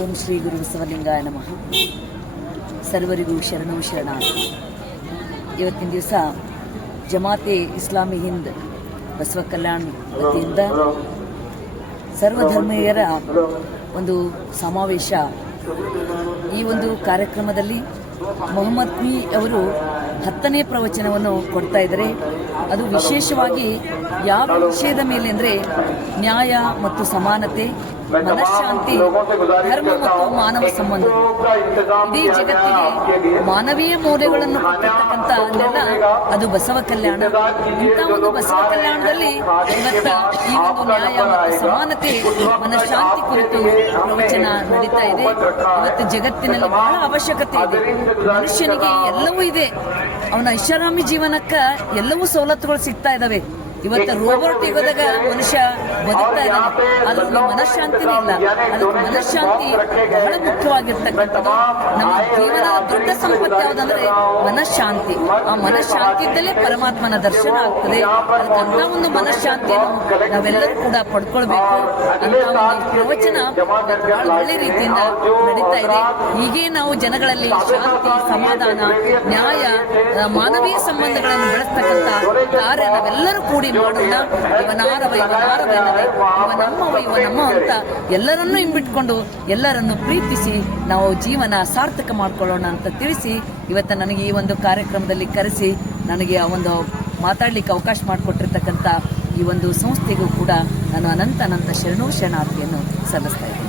ಓಂ ಶ್ರೀ ಗುರು ಬಸವಲಿಂಗಾಯ ನಮಃ. ಸರ್ವರಿಗೂ ಶರಣು ಶರಣಾರ್ಥಿ. ಇವತ್ತಿನ ದಿವಸ ಜಮಾತೆ ಇಸ್ಲಾಮಿ ಹಿಂದ್ ಬಸವ ಕಲ್ಯಾಣ ವತಿಯಿಂದ ಸರ್ವಧರ್ಮೀಯರ ಒಂದು ಸಮಾವೇಶ. ಈ ಒಂದು ಕಾರ್ಯಕ್ರಮದಲ್ಲಿ ಮೊಹಮ್ಮದ್ ಮೀ ಅವರು 10ನೇ ಪ್ರವಚನವನ್ನು ಕೊಡ್ತಾ ಇದ್ದಾರೆ. ಅದು ವಿಶೇಷವಾಗಿ ಯಾವ ವಿಷಯದ ಮೇಲೆ ಅಂದರೆ ನ್ಯಾಯ ಮತ್ತು ಸಮಾನತೆ, ಮನಃಶಾಂತಿ, ಧರ್ಮ ಮತ್ತು ಮಾನವ ಸಂಬಂಧ. ಇಡೀ ಜಗತ್ತಿಗೆ ಮಾನವೀಯ ಮೌಲ್ಯಗಳನ್ನು ಕೊಟ್ಟಿರ್ತಕ್ಕಂಥ ಅದು ಬಸವ ಕಲ್ಯಾಣ. ಇಂಥ ಒಂದು ಬಸವ ಕಲ್ಯಾಣದಲ್ಲಿ ಇವತ್ತ ಈ ಒಂದು ನ್ಯಾಯ ಮತ್ತು ಸಮಾನತೆ, ಮನಃಶಾಂತಿ ಕುರಿತು ಪ್ರವಚನ ನಡೀತಾ ಇದೆ. ಇವತ್ತು ಜಗತ್ತಿನಲ್ಲಿ ಬಹಳ ಅವಶ್ಯಕತೆ ಇದೆ. ಮನುಷ್ಯನಿಗೆ ಎಲ್ಲವೂ ಇದೆ, ಅವನ ಐಷಾರಾಮಿ ಜೀವನಕ್ಕೆ ಎಲ್ಲವೂ ಸವಲತ್ತುಗಳು ಸಿಗ್ತಾ ಇದಾವೆ. ಇವತ್ತು ರೋಬೋಟ್ ಯುಗದಾಗ ಮನುಷ್ಯ ಬದುಕ್ತಾ ಇದ್ದಾನೆ, ಆದ್ರೆ ಮನಃಶಾಂತಿನೇ ಇಲ್ಲ. ಅದಕ್ಕೆ ಮನಃಶಾಂತಿ ಬಹಳ ಮುಖ್ಯವಾಗಿರ್ತಕ್ಕಂಥದ್ದು. ನಮ್ಮ ಜೀವನದ ದೊಡ್ಡ ಸಂಪತ್ತು ಯಾವುದಂದ್ರೆ ಮನಃಶಾಂತಿ. ಆ ಮನಃಶಾಂತಿಯಿಂದಲೇ ಪರಮಾತ್ಮನ ದರ್ಶನ ಆಗ್ತದೆ. ಅದಕ್ಕಂತ ಒಂದು ಮನಃಶಾಂತಿಯನ್ನು ನಾವೆಲ್ಲರೂ ಕೂಡ ಪಡ್ಕೊಳ್ಬೇಕು. ಅಂತ ಒಂದು ಪ್ರವಚನ ಬಹಳ ಒಳ್ಳೆ ರೀತಿಯಿಂದ ನಡೀತಾ ಇದೆ. ಹೀಗೆ ನಾವು ಜನಗಳಲ್ಲಿ ಶಾಂತಿ, ಸಮಾಧಾನ, ನ್ಯಾಯ, ಮಾನವೀಯ ಸಂಬಂಧಗಳನ್ನು ಬೆಳೆಸ್ತಕ್ಕಂಥ ಕಾರ್ಯ ನಾವೆಲ್ಲರೂ ಕೂಡಿ ಮಾಡೋಣ. ಇವನಾರವ ಎನ್ನದೆ, ಇವ ನಮ್ಮ ಅಂತ ಎಲ್ಲರನ್ನೂ ಹಿಂಬಿಟ್ಕೊಂಡು ಎಲ್ಲರನ್ನು ಪ್ರೀತಿಸಿ ನಾವು ಜೀವನ ಸಾರ್ಥಕ ಮಾಡ್ಕೊಳ್ಳೋಣ ಅಂತ ತಿಳಿಸಿ, ಇವತ್ತು ನನಗೆ ಈ ಒಂದು ಕಾರ್ಯಕ್ರಮದಲ್ಲಿ ಕರೆಸಿ ನನಗೆ ಆ ಒಂದು ಮಾತಾಡ್ಲಿಕ್ಕೆ ಅವಕಾಶ ಮಾಡಿಕೊಟ್ಟಿರ್ತಕ್ಕಂಥ ಈ ಒಂದು ಸಂಸ್ಥೆಗೂ ಕೂಡ ನಾನು ಅನಂತ ಶರಣಾರ್ಥಿಯನ್ನು ಸಲ್ಲಿಸ್ತಾ ಇದ್ದೇನೆ.